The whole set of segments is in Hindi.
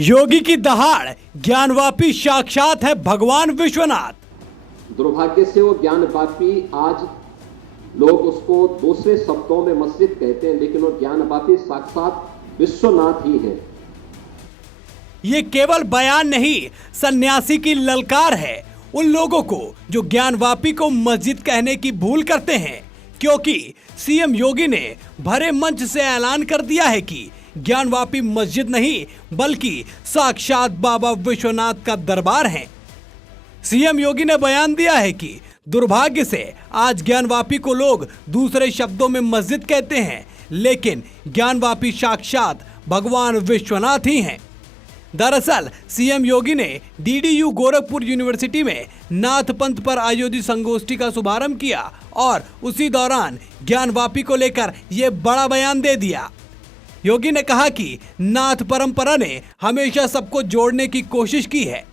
योगी की दहाड़, ज्ञानवापी साक्षात है भगवान विश्वनाथ। दुर्भाग्य से वो ज्ञानवापी आज लोग उसको दूसरे शब्दों में मस्जिद कहते हैं, लेकिन वो ज्ञानवापी साक्षात विश्वनाथ ही है। ये केवल बयान नहीं, सन्यासी की ललकार है उन लोगों को जो ज्ञानवापी को मस्जिद कहने की भूल करते हैं, क्योंकि सीएम योगी ने भरे मंच से ऐलान कर दिया है कि ज्ञानवापी मस्जिद नहीं बल्कि साक्षात बाबा विश्वनाथ का दरबार है। सीएम योगी ने बयान दिया है कि दुर्भाग्य से आज ज्ञानवापी को लोग दूसरे शब्दों में मस्जिद कहते हैं, लेकिन ज्ञानवापी साक्षात भगवान विश्वनाथ ही हैं। दरअसल सीएम योगी ने डीडीयू गोरखपुर यूनिवर्सिटी में नाथ पंथ पर आयोजित संगोष्ठी का शुभारंभ किया और उसी दौरान ज्ञानवापी को लेकर यह बड़ा बयान दे दिया। योगी ने कहा कि नाथ परंपरा ने हमेशा सबको जोड़ने की कोशिश की है।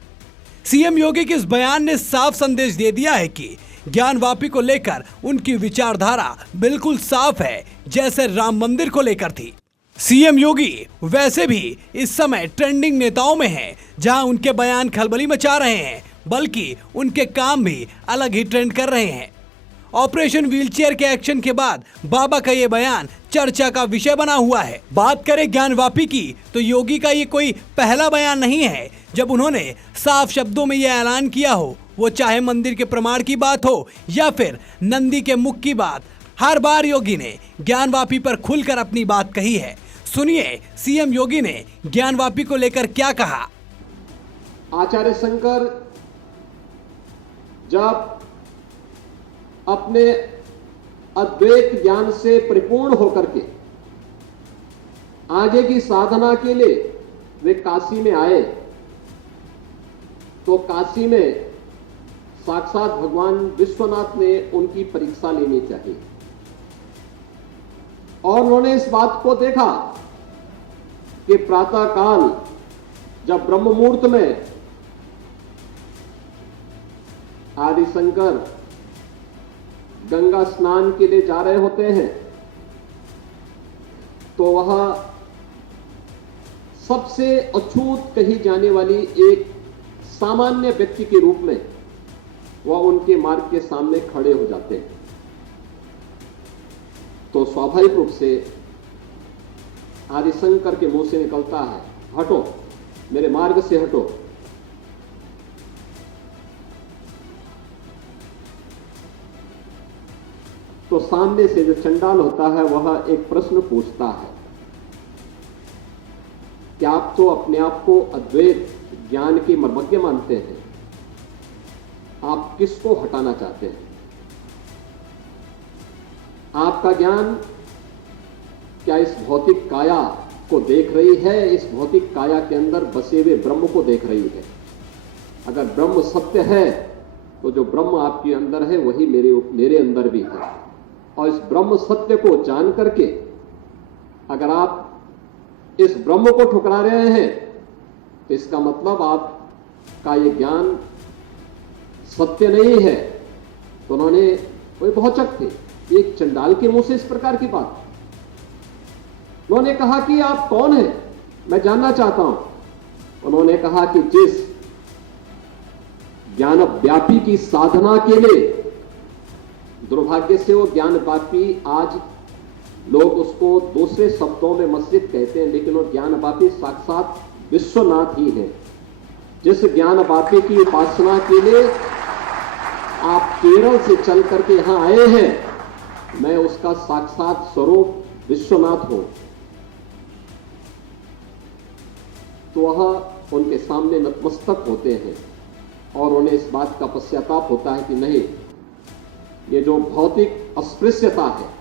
सीएम योगी के इस बयान ने साफ संदेश दे दिया है कि ज्ञानवापी को लेकर उनकी विचारधारा बिल्कुल साफ है, जैसे राम मंदिर को लेकर थी। सीएम योगी वैसे भी इस समय ट्रेंडिंग नेताओं में हैं, जहां उनके बयान खलबली मचा रहे हैं, बल्कि उनके काम भी अलग ही ट्रेंड कर रहे हैं। ऑपरेशन व्हीलचेयर के एक्शन के बाद बाबा का ये बयान चर्चा का विषय बना हुआ है। बात करें ज्ञानवापी की तो योगी का ये कोई पहला बयान नहीं है जब उन्होंने साफ शब्दों में ये ऐलान किया हो, वो चाहे मंदिर के प्रमाण की बात हो या फिर नंदी के मुख की बात। हर बार योगी ने ज्ञानवापी पर खुलकर अपनी बात कही है। सुनिए सीएम योगी ने ज्ञानवापी को लेकर क्या कहा। आचार्य शंकर जब अपने अद्वैत ज्ञान से परिपूर्ण होकर के आगे की साधना के लिए वे काशी में आए, तो काशी में साक्षात भगवान विश्वनाथ ने उनकी परीक्षा लेनी चाहिए और उन्होंने इस बात को देखा कि प्रातः काल जब ब्रह्म मुहूर्त में आदि शंकर गंगा स्नान के लिए जा रहे होते हैं, तो वह सबसे अछूत कही जाने वाली एक सामान्य व्यक्ति के रूप में वह उनके मार्ग के सामने खड़े हो जाते हैं। तो स्वाभाविक रूप से आदिशंकर के मुंह से निकलता है, हटो, मेरे मार्ग से हटो। तो सामने से जो चंडाल होता है वह एक प्रश्न पूछता है कि आप तो अपने आप को अद्वैत ज्ञान के मर्मज्ञ मानते हैं, आप किसको हटाना चाहते हैं? आपका ज्ञान क्या इस भौतिक काया को देख रही है, इस भौतिक काया के अंदर बसे हुए ब्रह्म को देख रही है? अगर ब्रह्म सत्य है तो जो ब्रह्म आपके अंदर है वही मेरे अंदर भी है, और इस ब्रह्म सत्य को जान करके अगर आप इस ब्रह्म को ठुकरा रहे हैं तो इसका मतलब आपका ये ज्ञान सत्य नहीं है। तो उन्होंने, कोई भौचक थे, एक चंडाल के मुंह से इस प्रकार की बात। उन्होंने कहा कि आप कौन हैं, मैं जानना चाहता हूं। उन्होंने कहा कि जिस ज्ञान व्यापी की साधना के लिए, दुर्भाग्य से वो ज्ञानवापी आज लोग उसको दूसरे शब्दों में मस्जिद कहते हैं, लेकिन वो ज्ञानवापी साक्षात विश्वनाथ ही है। जिस ज्ञानवापी की उपासना के लिए आप केरल से चल करके यहां आए हैं, मैं उसका साक्षात स्वरूप विश्वनाथ हूं। तो वह उनके सामने नतमस्तक होते हैं और उन्हें इस बात का पश्चाताप होता है कि नहीं, ये जो भौतिक अस्पृश्यता है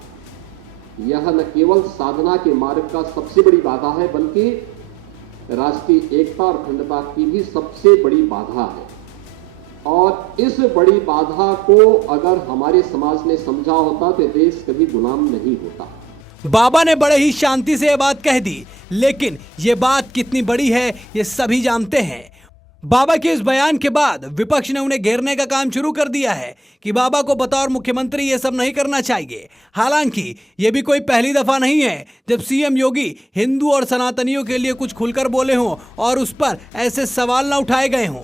यह न केवल साधना के मार्ग का सबसे बड़ी बाधा है, बल्कि राष्ट्रीय एकता और अखंडता की भी सबसे बड़ी बाधा है। और इस बड़ी बाधा को अगर हमारे समाज ने समझा होता तो देश कभी गुलाम नहीं होता। बाबा ने बड़े ही शांति से यह बात कह दी, लेकिन ये बात कितनी बड़ी है ये सभी जानते हैं। बाबा के इस बयान के बाद विपक्ष ने उन्हें घेरने का काम शुरू कर दिया है कि बाबा को बतौर मुख्यमंत्री ये सब नहीं करना चाहिए। हालांकि ये भी कोई पहली दफा नहीं है जब सीएम योगी हिंदू और सनातनियों के लिए कुछ खुलकर बोले हों और उस पर ऐसे सवाल न उठाए गए हों।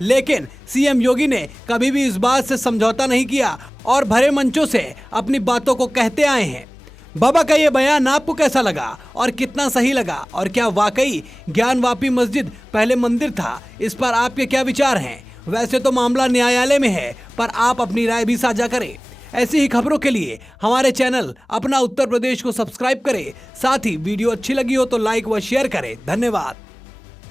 लेकिन सीएम योगी ने कभी भी इस बात से समझौता नहीं किया और भरे मंचों से अपनी बातों को कहते आए हैं। बाबा का ये बयान आपको कैसा लगा और कितना सही लगा, और क्या वाकई ज्ञानवापी मस्जिद पहले मंदिर था? इस पर आपके क्या विचार हैं? वैसे तो मामला न्यायालय में है, पर आप अपनी राय भी साझा करें। ऐसी ही खबरों के लिए हमारे चैनल अपना उत्तर प्रदेश को सब्सक्राइब करें। साथ ही वीडियो अच्छी लगी हो तो लाइक व शेयर करें। धन्यवाद।